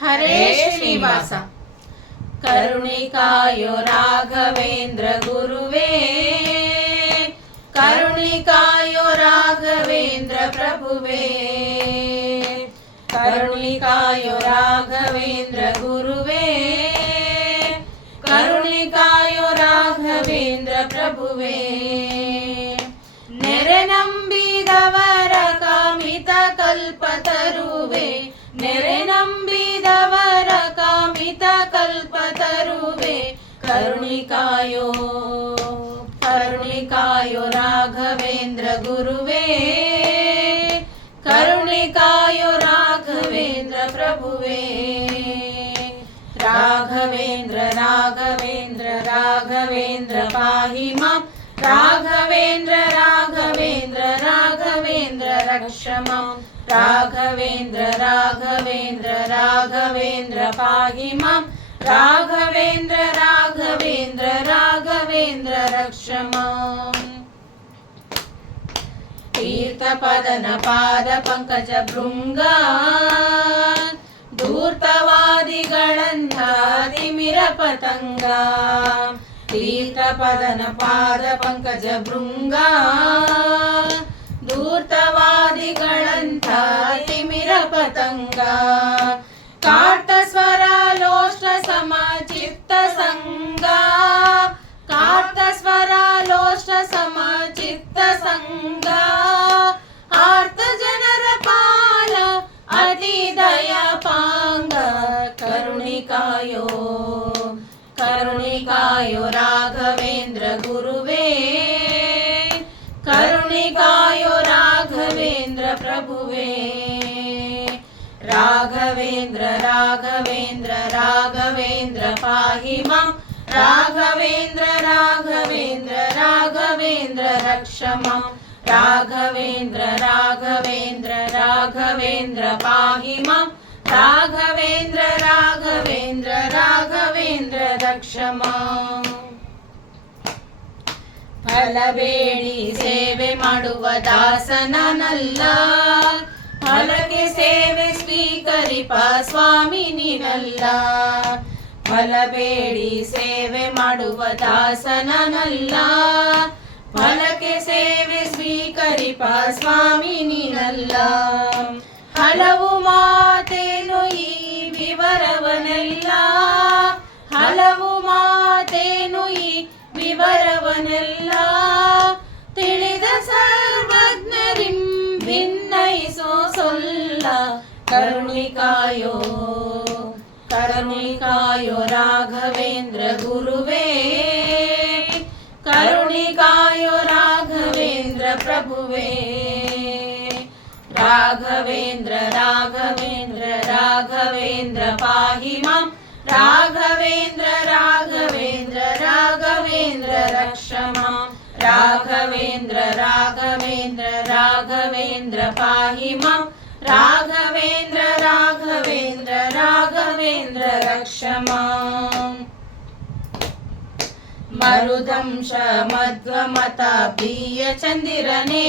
ಹರೇ ಶ್ರೀನಿವಾಸ. ಕರುಣಿಕಾಯೋ ರಾಘವೇಂದ್ರ ಗುರುವೇ, ಕರುಣಿಕಾಯೋ ರಾಘವೇಂದ್ರ ಪ್ರಭುವೇ, ಕರುಣಿಕಾಯೋ ರಾಘವೇಂದ್ರ ಗುರುವೇ, ಕರುಣಿಕಾಯೋ ರಾಘವೇಂದ್ರ ಪ್ರಭುವೇ. ನೆರೆ ನಂಬಿದವರ ಕಾಮಿತ ಕಲ್ಪತರುವೆ, ನೆರೆ ನಂಬಿದವರ ಕಾಮಿತ ಕಲ್ಪತರುವೆ, ಕರುಣಿಕಾಯೋ ಕರುಣಿಕಾಯೋ ರಾಘವೇಂದ್ರ ಗುರುವೇ, ಕರುಣಿಕಾಯೋ ರಾಘವೇಂದ್ರ ಪ್ರಭುವೇ. ರಾಘವೇಂದ್ರ ರಾಘವೇಂದ್ರ ರಾಘವೇಂದ್ರ ಪಾಹಿ ಮಾಂ, ರಾಘವೇಂದ್ರ ರಾಘವೇಂದ್ರ ರಾಘವೇಂದ್ರ ರಕ್ಷ ಮಾಂ, ರಾಘವೇಂದ್ರ ರಾಘವೇಂದ್ರ ರಾಘವೇಂದ್ರ ಪಾಹಿ ಮಾಂ, ರಾಘವೇಂದ್ರ ರಾಘವೇಂದ್ರ ರಾಘವೇಂದ್ರ ರಕ್ಷ ಮಾಂ. ತೀರ್ಥಪದನ ಪಾದ ಪಂಕಜ ಭೃಂಗ, ಧೂರ್ತವಾದಿಗಳಂಥ ತಿಮಿರ ಪತಂಗ. ತೀರ್ಥಪದನ ಪಾದ ಪಂಕಜ ಭೃಂಗ, ಧೂರ್ತವಾದಿಗಳಂಥ ತಿಮಿರ ಪತಂಗ. ಕಾಟ ಸ್ವರ ಲೋಷ್ಟ ಸಮಚಿತ್ತ ಸಂಗ, ಕಾಟ ಸ್ವರ ಲೋಷ್ಟ ಸಮಚಿತ್ತ ಸಂಗ. ಆರ್ತ ಜನರ ಪಾಲ ಅತಿ ದಯ ಪಾಂಗ, ಕರುಣಿಕಾಯೋ ಕರುಣಿಕಾಯೋ ರಾಘವೇಂದ್ರ ಗುರುವೇ, ಕರುಣಿಕಾಯೋ ರಾಘವೇಂದ್ರ ಪ್ರಭುವೇ. ರಾಘವೇಂದ್ರ ರಾಘವೇಂದ್ರ ರಾಘವೇಂದ್ರ ಪಾಹಿ ಮಾಂ, ರಾಘವೇಂದ್ರ ರಾಘವೇಂದ್ರ ರಾಘವೇಂದ್ರ ರಕ್ಷ ಮಾಂ, ರಾಘವೇಂದ್ರ ರಾಘವೇಂದ್ರ ರಾಘವೇಂದ್ರ ಪಾಹಿ ಮಾಂ, ರಾಘವೇಂದ್ರ ರಾಘವೇಂದ್ರ ರಾಘವೇಂದ್ರ ರಕ್ಷ ಮಾಂ. ಫಲಬೇಡಿ ಸೇವೆ ಮಾಡುವ ದಾಸನಲ್ಲ, ಫಲಕ್ಕೆ ಸೇವೆ ಸ್ವೀಕರಿಪ ಸ್ವಾಮಿ ನೀನಲ್ಲ. ಫಲಬೇಡಿ ಸೇವೆ ಮಾಡುವ ದಾಸನಲ್ಲ, ಫಲಕ್ಕೆ ಸೇವೆ ಸ್ವೀಕರಿಪ ಸ್ವಾಮಿ ನೀನಲ್ಲ. ಹಲವು ಮಾತೇನು ಈ ವಿವರವನೆಲ್ಲ, ಹಲವು ಮಾತೇನು ಈ ವಿವರವನೆಲ್ಲ. ತಿಳಿದ ಸರ್ವಜ್ಞರಿಂ ಭಿನ್ನಯಿಸೋ ಸೊಲ್ಲ, ಕರುಣಿಕಾಯೋ ಕರುಣಿಕಾಯೋ ರಾಘವೇಂದ್ರ ಗುರುವೇ, ಕರುಣಿಕಾಯೋ ರಾಘವೇಂದ್ರ ಪ್ರಭುವೇ. ರಾಘವೇಂದ್ರ ರಾಘವೇಂದ್ರ ರಾಘವೇಂದ್ರ ಪಾಹಿ ಮಾಂ, ರಾಘವೇಂದ್ರ ರಾಘವೇಂದ್ರ ರಾಘವೇಂದ್ರ ರಕ್ಷ ಮಾಂ, ರಾಘವೇಂದ್ರ ರಾಘವೇಂದ್ರ ರಾಘವೇಂದ್ರ ಪಾಹಿ ಮಾಂ, ರಾಘವೇಂದ್ರ ರಾಘವೇಂದ್ರ ರಾಘವೇಂದ್ರ ರಕ್ಷ ಮಾಂ. ಮರುದಂಶ ಮಧ್ವಮತ ಪ್ರಿಯ ಚಂದಿರನೇ,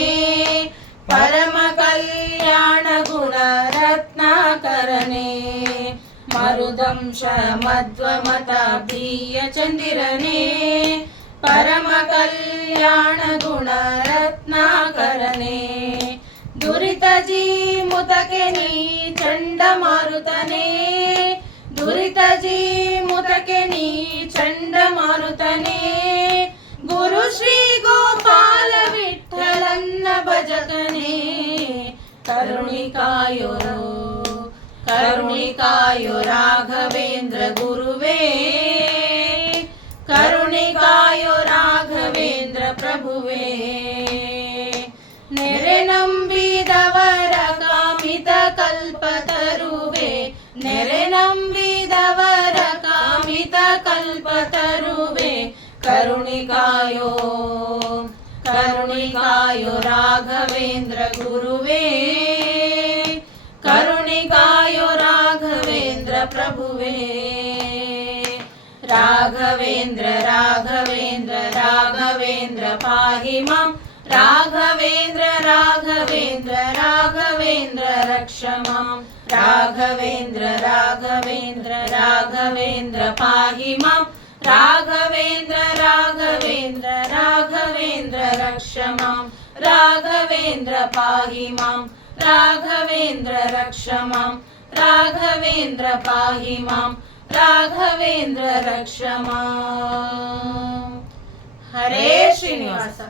ಪರಮ ಕಲ್ಯಾಣ ಗುಣ ರತ್ನಾಕರನೇ. ಮರುದಂಶ ಮಧ್ವಮತ ಪ್ರಿಯ ಚಂದಿರನೇ, ಪರಮ ಕಲ್ಯಾಣ ಗುಣ ರತ್ನಾಕರನೇ. ದುರಿತ ಜೀಮುತಕೆ ನೀ ಚಂಡಮಾರುತನೇ, ದುರಿತ ಜೀಮುತಕೆ ನೀ ಚಂಡಮಾರುತನೇ. ಗುರು ಶ್ರೀ ಗೋಪಾಲ ವಿಠಲನ್ನ ಭಜಕನೇ, ಕರುಣಿಕಾಯೋ ಕರುಣಿಕಾಯೋ ರಾಘವೇಂದ್ರ ಗುರುವೇ, ಕರುಣಿಕಾಯೋ ರಾಘವೇಂದ್ರ ಪ್ರಭುವೇ. ನೆರೆ ನಂಬಿದವರ ಕಾಮಿತ ಕಲ್ಪತರುವೆ, ನೆರೆ ನಂಬಿದವರ ಕಾಮಿತ ಕಲ್ಪತರುವೆ, ಕರುಣಿಕಾಯೋ ಕರುಣಿಕಾಯೋ ರಾಘವೇಂದ್ರ ಗುರುವೇ, ಕರುಣಿಕಾಯೋ ರಾಘವೇಂದ್ರ ಪ್ರಭುವೇ. ರಾಘವೇಂದ್ರ ರಾಘವೇಂದ್ರ ರಾಘವೇಂದ್ರ ಪಾಹಿ ಮಾಂ, ರಾಘವೇಂದ್ರ ರಾಘವೇಂದ್ರ ರಾಘವೇಂದ್ರ ರಕ್ಷ ಮಾಂ, ರಾಘವೇಂದ್ರ ರಾಘವೇಂದ್ರ राघवेन्द्र पाहि मां राघवेन्द्र राघवेन्द्र राघवेन्द्र रक्ष मां राघवेन्द्र पाहि मां राघवेन्द्र रक्ष मां राघवेन्द्र पाहि मां राघवेन्द्र रक्ष मां। हरे श्रीनिवास।